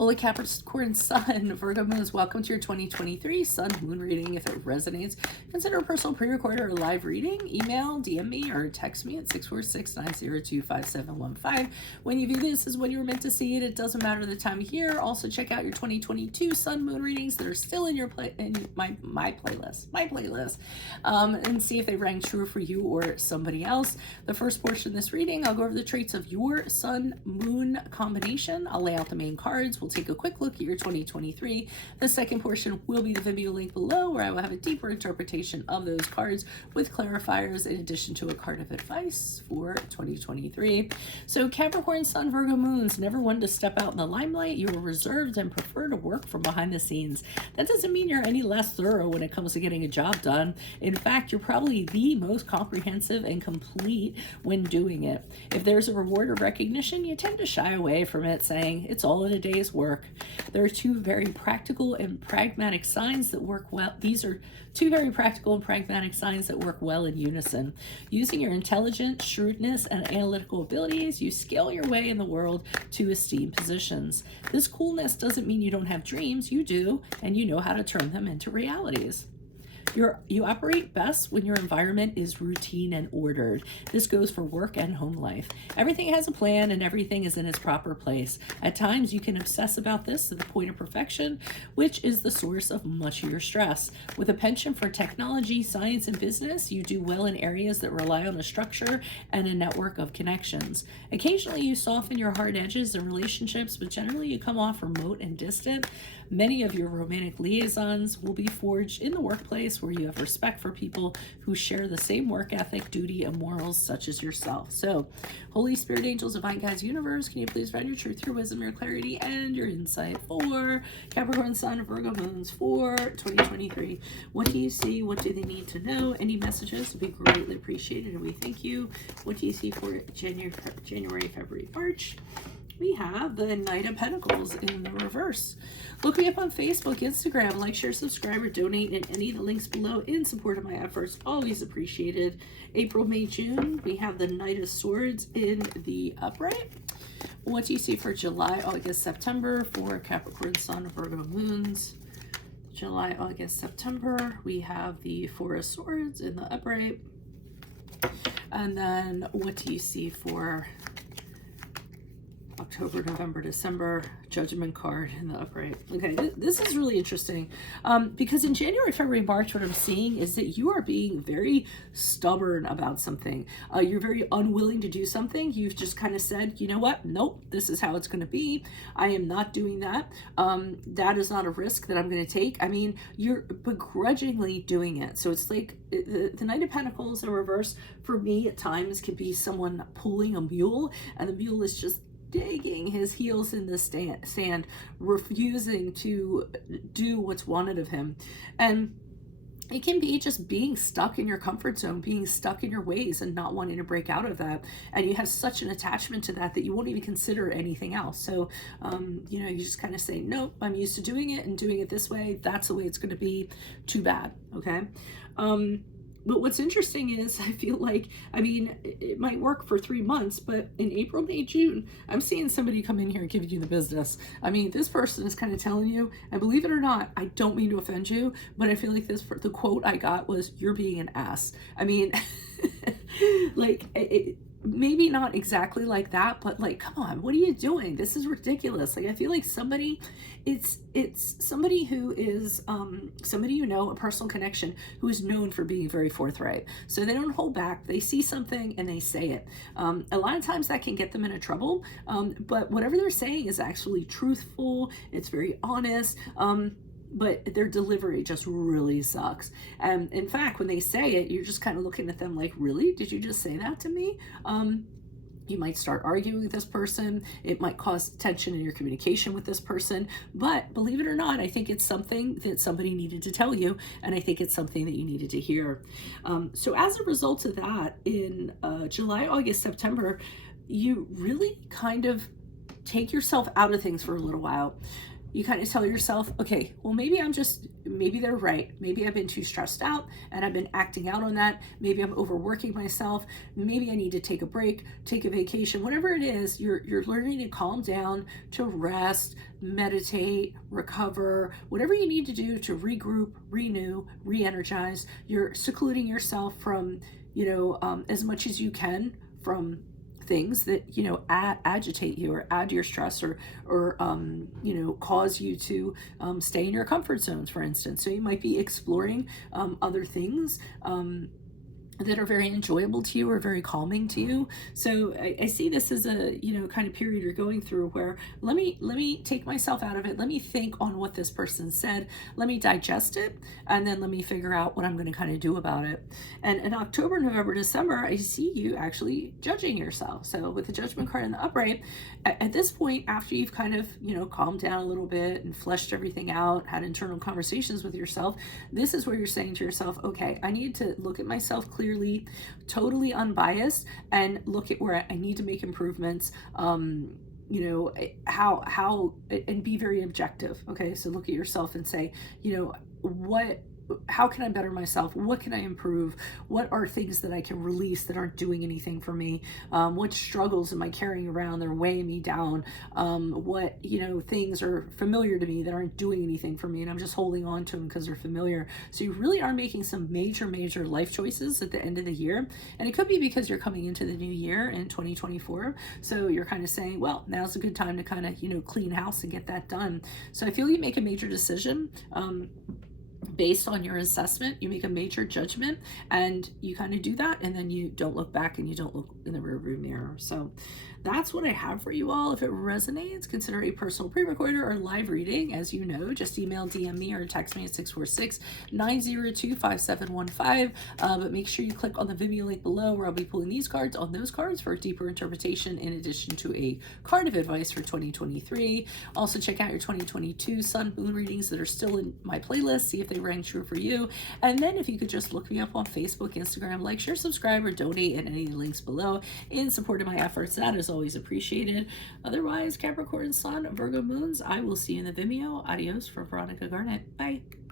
Hola Capricorn Sun, Virgo Moons, welcome to your 2023 Sun Moon reading. If it resonates, consider a personal pre-record or live reading. Email, DM me, or text me at 646-902-5715. When you view this is when you were meant to see it. It doesn't matter the time of year. Also check out your 2022 Sun Moon readings that are still in your my playlist, and see if they rang true for you or somebody else. The first portion of this reading, I'll go over the traits of your Sun Moon combination. I'll lay out the main cards. We'll take a quick look at your 2023. The second portion will be the Vimeo link below, where I will have a deeper interpretation of those cards with clarifiers in addition to a card of advice for 2023. So Capricorn Sun, Virgo Moons, never one to step out in the limelight. You are reserved and prefer to work from behind the scenes. That doesn't mean you're any less thorough when it comes to getting a job done. In fact, you're probably the most comprehensive and complete when doing it. If there's a reward or recognition, you tend to shy away from it, saying it's all in a day's work. There are two very practical and pragmatic signs that work well. These are two very practical and pragmatic signs that work well in unison. Using your intelligence, shrewdness, and analytical abilities, you scale your way in the world to esteemed positions. This coolness doesn't mean you don't have dreams. You do, and you know how to turn them into realities. You operate best when your environment is routine and ordered. This goes for work and home life. Everything has a plan and everything is in its proper place. At times, you can obsess about this to the point of perfection, which is the source of much of your stress. With a penchant for technology, science, and business, you do well in areas that rely on a structure and a network of connections. Occasionally, you soften your hard edges in relationships, but generally you come off remote and distant. Many of your romantic liaisons will be forged in the workplace, where you have respect for people who share the same work ethic, duty, and morals such as yourself. So, Holy Spirit, angels, divine guides, universe, can you please find your truth, your wisdom, your clarity, and your insight for Capricorn Sun, Virgo Moons for 2023. What do you see? What do they need to know? Any messages would be greatly appreciated, and we thank you. What do you see for January, February, March? We have the Knight of Pentacles in the reverse. Look me up on Facebook, Instagram, like, share, subscribe, or donate in any of the links below in support of my efforts. Always appreciated. April, May, June, we have the Knight of Swords in the upright. What do you see for July, August, September for Capricorn Sun, Virgo Moons? July, August, September, we have the Four of Swords in the upright. And then what do you see for October, November, December, Judgment card in the upright? Okay, this is really interesting because in January, February, March, what I'm seeing is that you are being very stubborn about something. You're very unwilling to do something. You've just kind of said, you know what? Nope, this is how it's going to be. I am not doing that. That is not a risk that I'm going to take. I mean, you're begrudgingly doing it. So it's like the Knight of Pentacles in reverse for me at times can be someone pulling a mule, and the mule is just digging his heels in the sand, refusing to do what's wanted of him. And it can be just being stuck in your comfort zone, being stuck in your ways and not wanting to break out of that. And you have such an attachment to that that you won't even consider anything else. So, you know, you just kind of say, nope, I'm used to doing it and doing it this way. That's the way it's going to be. Too bad. Okay. But what's interesting is I feel like, I mean, it might work for 3 months, but in April, May, June, I'm seeing somebody come in here and give you the business. I mean, this person is kind of telling you, and believe it or not, I don't mean to offend you, but I feel like the quote I got was, you're being an ass. I mean, like, maybe not exactly like that, but like, come on, what are you doing? This is ridiculous. Like, I feel like it's somebody who is somebody, you know, a personal connection, who is known for being very forthright. So they don't hold back. They see something and they say it. A lot of times that can get them into trouble, but whatever they're saying is actually truthful. It's very honest. But their delivery just really sucks. And in fact, when they say it, you're just kind of looking at them like, really? Did you just say that to me? You might start arguing with this person. It might cause tension in your communication with this person. But believe it or not, I think it's something that somebody needed to tell you. And I think it's something that you needed to hear. So as a result of that, in July, August, September, you really kind of take yourself out of things for a little while. you kind of tell yourself, okay, well, maybe they're right. Maybe I've been too stressed out and I've been acting out on that. Maybe I'm overworking myself. Maybe I need to take a break, take a vacation, whatever it is, you're learning to calm down, to rest, meditate, recover, whatever you need to do to regroup, renew, re-energize. You're secluding yourself from, as much as you can from things that agitate you or add to your stress or cause you to stay in your comfort zones, for instance. So you might be exploring other things that are very enjoyable to you or very calming to you. So I see this as a kind of period you're going through where let me take myself out of it. Let me think on what this person said. Let me digest it, and then let me figure out what I'm going to kind of do about it. And in October, November, December, I see you actually judging yourself. So with the Judgment card in the upright, at this point, after you've kind of calmed down a little bit and fleshed everything out, had internal conversations with yourself, this is where you're saying to yourself, okay, I need to look at myself clearly, totally unbiased, and look at where I need to make improvements. How and be very objective. Okay, so look at yourself and say, how can I better myself? What can I improve? What are things that I can release that aren't doing anything for me? What struggles am I carrying around that are weighing me down? What things are familiar to me that aren't doing anything for me, and I'm just holding on to them because they're familiar. So you really are making some major life choices at the end of the year, and it could be because you're coming into the new year in 2024. So you're kind of saying, well, now's a good time to kind of clean house and get that done. So I feel you make a major decision. Based on your assessment, you make a major judgment, and you kind of do that, and then you don't look back and you don't look in the rearview mirror. So that's what I have for you all. If it resonates, consider a personal pre-recorder or live reading. As you know, just email, DM me, or text me at 646-902-5715. But make sure you click on the Vimeo link below, where I'll be pulling these cards on those cards for a deeper interpretation, in addition to a card of advice for 2023. Also, check out your 2022 sun moon readings that are still in my playlist. See if they rang true for you. And then if you could just look me up on Facebook, Instagram, like, share, subscribe, or donate at any of the links below in support of my efforts. That is always appreciated. Otherwise, Capricorn sun, Virgo moons, I will see you in the Vimeo. Adios from Veronica Garnet. Bye.